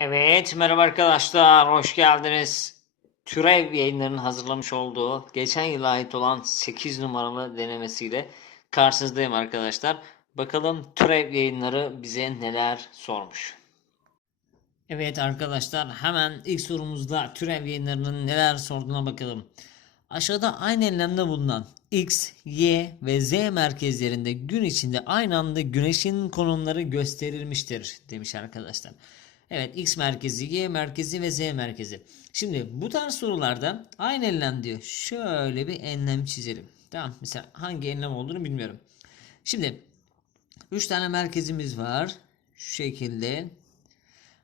Evet, merhaba arkadaşlar, hoş geldiniz. Türev yayınlarının hazırlamış olduğu, geçen yıla ait olan 8 numaralı denemesiyle karşınızdayım arkadaşlar. Bakalım Türev yayınları bize neler sormuş. Evet arkadaşlar, hemen ilk sorumuzda Türev yayınlarının neler sorduğuna bakalım. Aşağıda aynı enlemde bulunan X, Y ve Z merkezlerinde gün içinde aynı anda güneşin konumları gösterilmiştir demiş arkadaşlar. Evet X merkezi, Y merkezi ve Z merkezi. Şimdi bu tarz sorularda aynı enlem diyor. Şöyle bir enlem çizelim. Tamam mesela hangi enlem olduğunu bilmiyorum. Şimdi 3 tane merkezimiz var. Şu şekilde.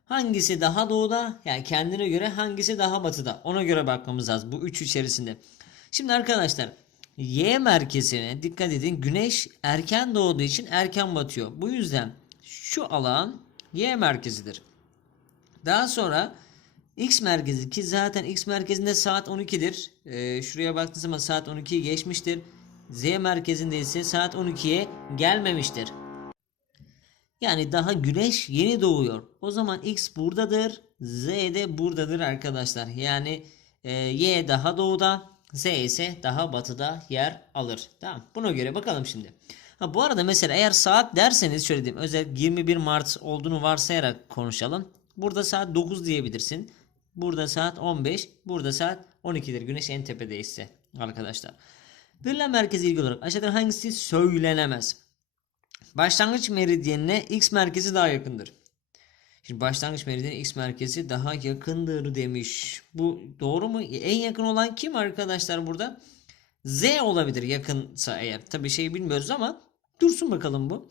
Hangisi daha doğuda? Yani kendine göre hangisi daha batıda? Ona göre bakmamız lazım bu üç içerisinde. Şimdi arkadaşlar Y merkezine dikkat edin. Güneş erken doğduğu için erken batıyor. Bu yüzden şu alan Y merkezidir. Daha sonra X merkezi ki zaten X merkezinde saat 12'dir. Ee, şuraya baktığınız zaman saat 12'yi geçmiştir. Z merkezinde ise saat 12'ye gelmemiştir. Yani daha güneş yeni doğuyor. O zaman X buradadır. Z de buradadır arkadaşlar. Yani e, Y daha doğuda. Z ise daha batıda yer alır. Tamam. Buna göre bakalım şimdi. Ha, bu arada mesela eğer saat derseniz şöyle diyeyim. Özel 21 Mart olduğunu varsayarak konuşalım. Burada saat 9 diyebilirsin. Burada saat 15. Burada saat 12'dir. Güneş en tepedeyse arkadaşlar. Verilen merkezi ilgili olarak aşağıdan hangisi söylenemez? Başlangıç meridyenine X merkezi daha yakındır. Şimdi başlangıç meridyenine X merkezi daha yakındır demiş. Bu doğru mu? En yakın olan kim arkadaşlar burada? Z olabilir yakınsa eğer. Tabi şey bilmiyoruz ama dursun bakalım bu.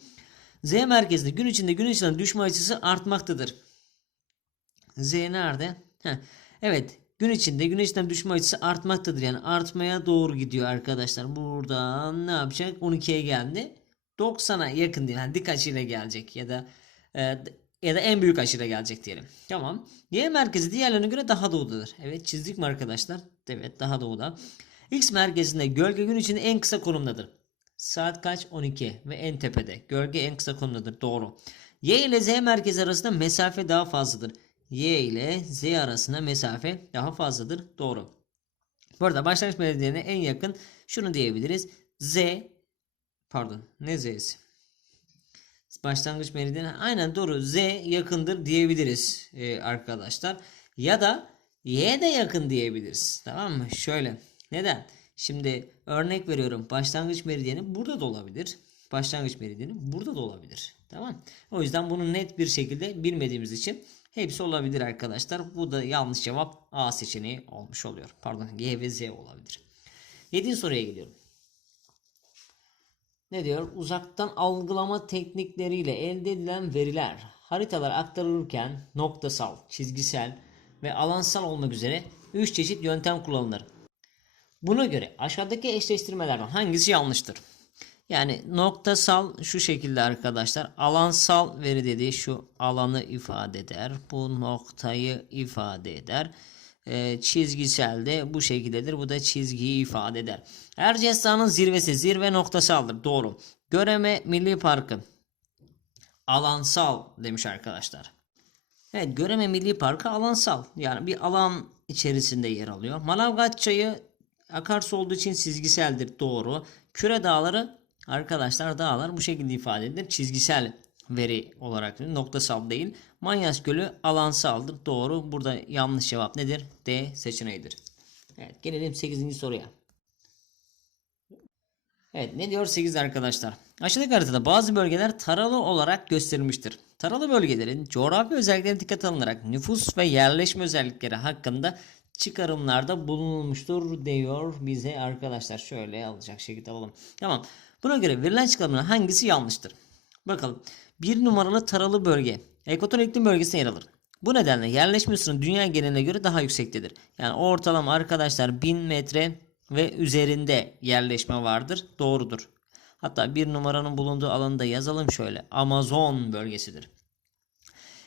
Z merkezinde gün içinde ışığının düşme açısı artmaktadır. Z nerede? Heh. Evet. Gün içinde güneşten düşme açısı artmaktadır. Yani artmaya doğru gidiyor arkadaşlar. Buradan ne yapacak? 12'ye geldi. 90'a yakın değil. Yani dik açıyla gelecek ya da e, ya da en büyük açıyla gelecek diyelim. Tamam. Y merkezi diğerlerine göre daha doğudadır. Evet çizdik mi arkadaşlar? Evet daha doğuda. X merkezinde gölge gün içinde en kısa konumdadır. Saat kaç? 12 ve en tepede. Gölge en kısa konumdadır. Doğru. Y ile Z merkezi arasında mesafe daha fazladır. Y ile Z arasında mesafe daha fazladır. Doğru. Bu arada başlangıç meridyenine en yakın şunu diyebiliriz. Z pardon ne Z'si? Başlangıç meridyeni aynen doğru Z yakındır diyebiliriz e, arkadaşlar. Ya da Y de yakın diyebiliriz. Tamam mı? Şöyle. Neden? Şimdi örnek veriyorum. Başlangıç meridyeni burada da olabilir. Başlangıç meridyeni burada da olabilir. Tamam. O yüzden bunu net bir şekilde bilmediğimiz için hepsi olabilir arkadaşlar. Bu da yanlış cevap A seçeneği olmuş oluyor. Pardon G ve Z olabilir. Yedinci soruya geliyorum. Ne diyor? Uzaktan algılama teknikleriyle elde edilen veriler haritalar aktarılırken noktasal, çizgisel ve alansal olmak üzere 3 çeşit yöntem kullanılır. Buna göre aşağıdaki eşleştirmelerden hangisi yanlıştır? Yani noktasal şu şekilde arkadaşlar. Alansal veri dediği şu alanı ifade eder. Bu noktayı ifade eder. Ee, çizgisel de bu şekildedir. Bu da çizgiyi ifade eder. Erciyes Dağı'nın zirvesi zirve noktasaldır. Doğru. Göreme Milli Parkı alansal demiş arkadaşlar. Evet Göreme Milli Parkı alansal. Yani bir alan içerisinde yer alıyor. Manavgat Çayı akarsu olduğu için çizgiseldir. Doğru. Küre Dağları arkadaşlar dağlar bu şekilde ifade edilir. Çizgisel veri olarak noktasal değil. Manyas Gölü alansaldır. Doğru. Burada yanlış cevap nedir? D seçeneğidir. Evet gelelim 8. soruya. Evet ne diyor 8 arkadaşlar? Aşağıdaki haritada bazı bölgeler taralı olarak gösterilmiştir. Taralı bölgelerin coğrafi özelliklerine dikkat alınarak nüfus ve yerleşme özellikleri hakkında çıkarımlarda bulunulmuştur diyor bize arkadaşlar. Şöyle alacak şekilde alalım. Tamam. Buna göre verilen çıkarımların hangisi yanlıştır? Bakalım. Bir numaralı taralı bölge. Ekvator iklim bölgesine yer alır. Bu nedenle yerleşme sınırı dünya geneline göre daha yüksektedir. Yani ortalama arkadaşlar 1000 metre ve üzerinde yerleşme vardır. Doğrudur. Hatta bir numaranın bulunduğu alanı da yazalım şöyle. Amazon bölgesidir.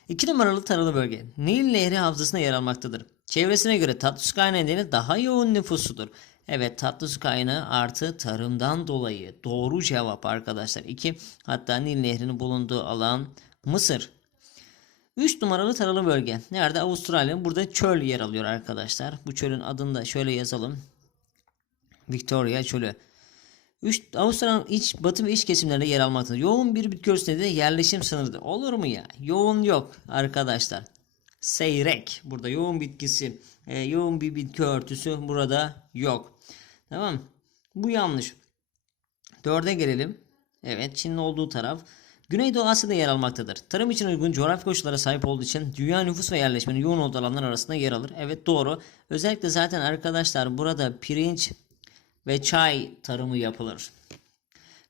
2 numaralı taralı bölge Nil Nehri havzasına yer almaktadır. Çevresine göre tatlı su kaynağı nedeni daha yoğun nüfusludur. Evet tatlı su kaynağı artı tarımdan dolayı doğru cevap arkadaşlar. 2 hatta Nil Nehri'nin bulunduğu alan Mısır. 3 numaralı taralı bölge. Nerede? Avustralya. Burada çöl yer alıyor arkadaşlar. Bu çölün adını da şöyle yazalım. Victoria çölü. 3 Avustralya'nın iç, batı ve iç kesimlerinde yer almaktadır. Yoğun bir bitki örtüsünde de yerleşim sınırıdır. Olur mu ya? Yoğun yok arkadaşlar. Seyrek. Burada yoğun bitkisi, e, yoğun bir bitki örtüsü burada yok. Tamam. Bu yanlış. Dörde gelelim. Evet Çin'in olduğu taraf. Güneydoğu Asya'da yer almaktadır. Tarım için uygun coğrafi koşullara sahip olduğu için dünya nüfus ve yerleşmenin yoğun olduğu alanlar arasında yer alır. Evet doğru. Özellikle zaten arkadaşlar burada pirinç ve çay tarımı yapılır.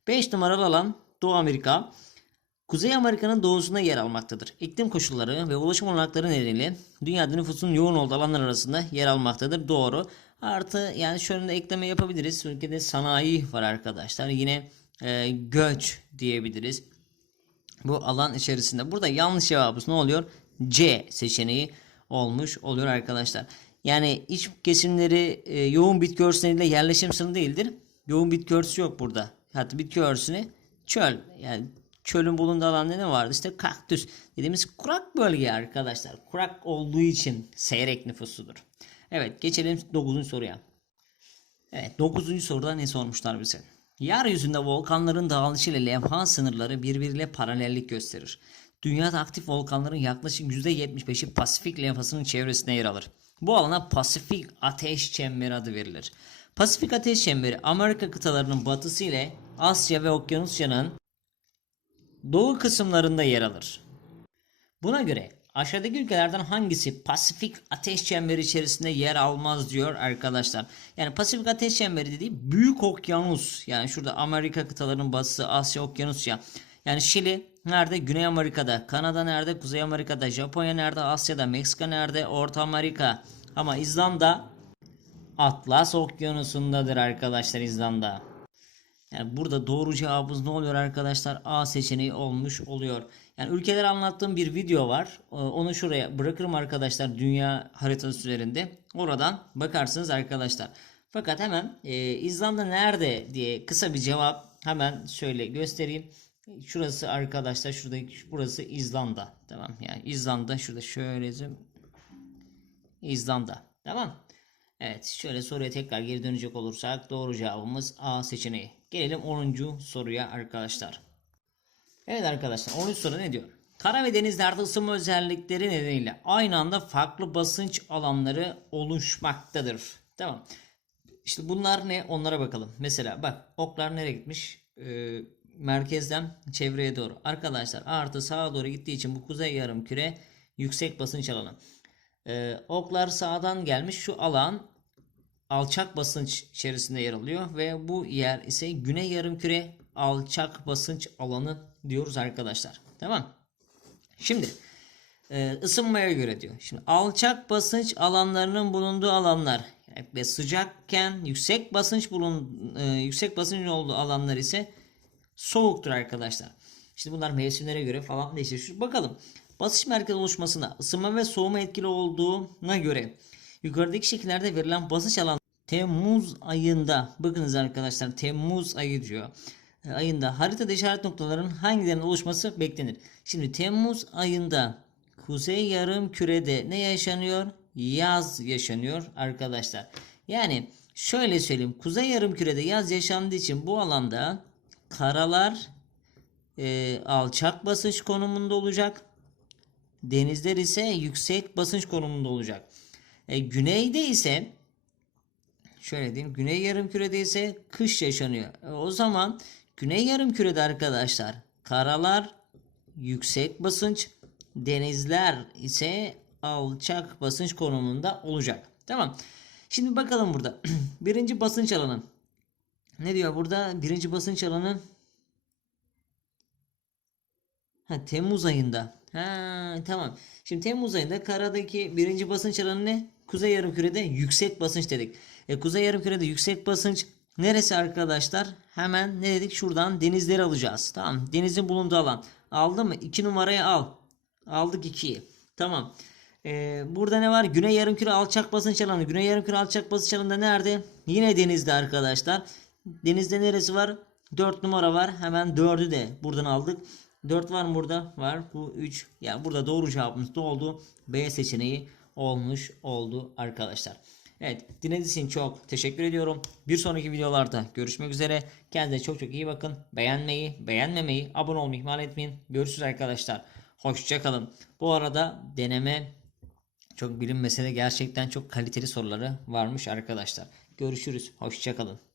5 numaralı alan Doğu Amerika. Kuzey Amerika'nın doğusunda yer almaktadır. İklim koşulları ve ulaşım olanakları nedeniyle dünyada nüfusun yoğun olduğu alanlar arasında yer almaktadır. Doğru. Artı yani şöyle de ekleme yapabiliriz. Ülkede sanayi var arkadaşlar. Yine e, göç diyebiliriz. Bu alan içerisinde. Burada yanlış cevabımız ne oluyor? C seçeneği olmuş oluyor arkadaşlar. Yani iç kesimleri e, yoğun bitki örtüsüyle yerleşim sınırı değildir. Yoğun bitki örtüsü yok burada. Hatta bitki örtüsüne çöl yani çölün bulunduğu alanda ne vardı? İşte kaktüs dediğimiz kurak bölge arkadaşlar. Kurak olduğu için seyrek nüfusludur. Evet geçelim 9. soruya. Evet 9. soruda ne sormuşlar bize? Yeryüzünde volkanların dağılışı ile levha sınırları birbiriyle paralellik gösterir. Dünyada aktif volkanların yaklaşık %75'i Pasifik levhasının çevresinde yer alır. Bu alana Pasifik Ateş Çemberi adı verilir. Pasifik Ateş Çemberi Amerika kıtalarının batısı ile Asya ve Okyanusya'nın doğu kısımlarında yer alır. Buna göre aşağıdaki ülkelerden hangisi Pasifik Ateş Çemberi içerisinde yer almaz diyor arkadaşlar. Yani Pasifik Ateş Çemberi dediği büyük okyanus. Yani şurada Amerika kıtalarının batısı, Asya, Okyanusya. Yani Şili nerede? Güney Amerika'da. Kanada nerede? Kuzey Amerika'da. Japonya nerede? Asya'da. Meksika nerede? Orta Amerika. Ama İzlanda Atlas Okyanusu'ndadır arkadaşlar İzlanda. Yani burada doğru cevabımız ne oluyor arkadaşlar? A seçeneği olmuş oluyor. Yani ülkeleri anlattığım bir video var. Ee, Onu şuraya bırakırım arkadaşlar dünya haritası üzerinde. Oradan bakarsınız arkadaşlar. Fakat hemen e, İzlanda nerede diye kısa bir cevap hemen şöyle göstereyim. Şurası arkadaşlar şurada burası İzlanda. Tamam yani İzlanda şurada şöyle. İzlanda. Tamam. Evet şöyle soruya tekrar geri dönecek olursak doğru cevabımız A seçeneği. Gelelim 10. soruya arkadaşlar. Evet arkadaşlar 10. soru ne diyor? Kara ve denizlerde ısınma özellikleri nedeniyle aynı anda farklı basınç alanları oluşmaktadır. Tamam. İşte bunlar ne? Onlara bakalım. Mesela bak oklar nereye gitmiş? Ee, merkezden çevreye doğru. Arkadaşlar artı sağa doğru gittiği için bu kuzey yarım küre yüksek basınç alanı. Ee, oklar sağdan gelmiş. Şu alan alçak basınç içerisinde yer alıyor ve bu yer ise güney yarımküre alçak basınç alanı diyoruz arkadaşlar. Tamam. Şimdi e, ısınmaya göre diyor. Şimdi alçak basınç alanlarının bulunduğu alanlar ve sıcakken yüksek basınç bulun e, yüksek basınç olduğu alanlar ise soğuktur arkadaşlar. İşte bunlar mevsimlere göre falan değişir. Şu bakalım. Basınç merkezi oluşmasına ısınma ve soğuma etkili olduğuna göre yukarıdaki şekillerde verilen basınç alan Temmuz ayında bakınız arkadaşlar Temmuz ayı diyor. E, ayında haritada işaret noktaların hangilerinin oluşması beklenir. Şimdi Temmuz ayında kuzey yarım kürede ne yaşanıyor? Yaz yaşanıyor arkadaşlar. Yani şöyle söyleyeyim. Kuzey yarım kürede yaz yaşandığı için bu alanda karalar e, alçak basınç konumunda olacak. Denizler ise yüksek basınç konumunda olacak. E, güneyde ise şöyle diyeyim güney yarımkürede ise kış yaşanıyor. E, o zaman güney yarımkürede arkadaşlar karalar yüksek basınç denizler ise alçak basınç konumunda olacak. Tamam. Şimdi bakalım burada. Birinci basınç alanı. Ne diyor burada? Birinci basınç alanı Ha, Temmuz ayında. Ha, tamam. Şimdi Temmuz ayında karadaki birinci basınç alanı ne? Kuzey yarımkürede yüksek basınç dedik. E, kuzey yarımkürede yüksek basınç neresi arkadaşlar? Hemen ne dedik? Şuradan denizleri alacağız. Tamam. Denizin bulunduğu alan. Aldı mı? 2 numarayı al. Aldık 2'yi. Tamam. Ee, burada ne var? Güney yarımküre alçak basınç alanı. Güney yarımküre alçak basınç alanında nerede? Yine denizde arkadaşlar. Denizde neresi var? 4 numara var. Hemen 4'ü de buradan aldık. 4 var mı burada? Var. Bu 3. Yani burada doğru cevabımız da oldu. B seçeneği olmuş oldu arkadaşlar. Evet dinlediğiniz için çok teşekkür ediyorum. Bir sonraki videolarda görüşmek üzere. Kendinize çok çok iyi bakın. Beğenmeyi, beğenmemeyi, abone olmayı ihmal etmeyin. Görüşürüz arkadaşlar. Hoşçakalın. Bu arada deneme çok bilinmese de gerçekten çok kaliteli soruları varmış arkadaşlar. Görüşürüz. Hoşçakalın.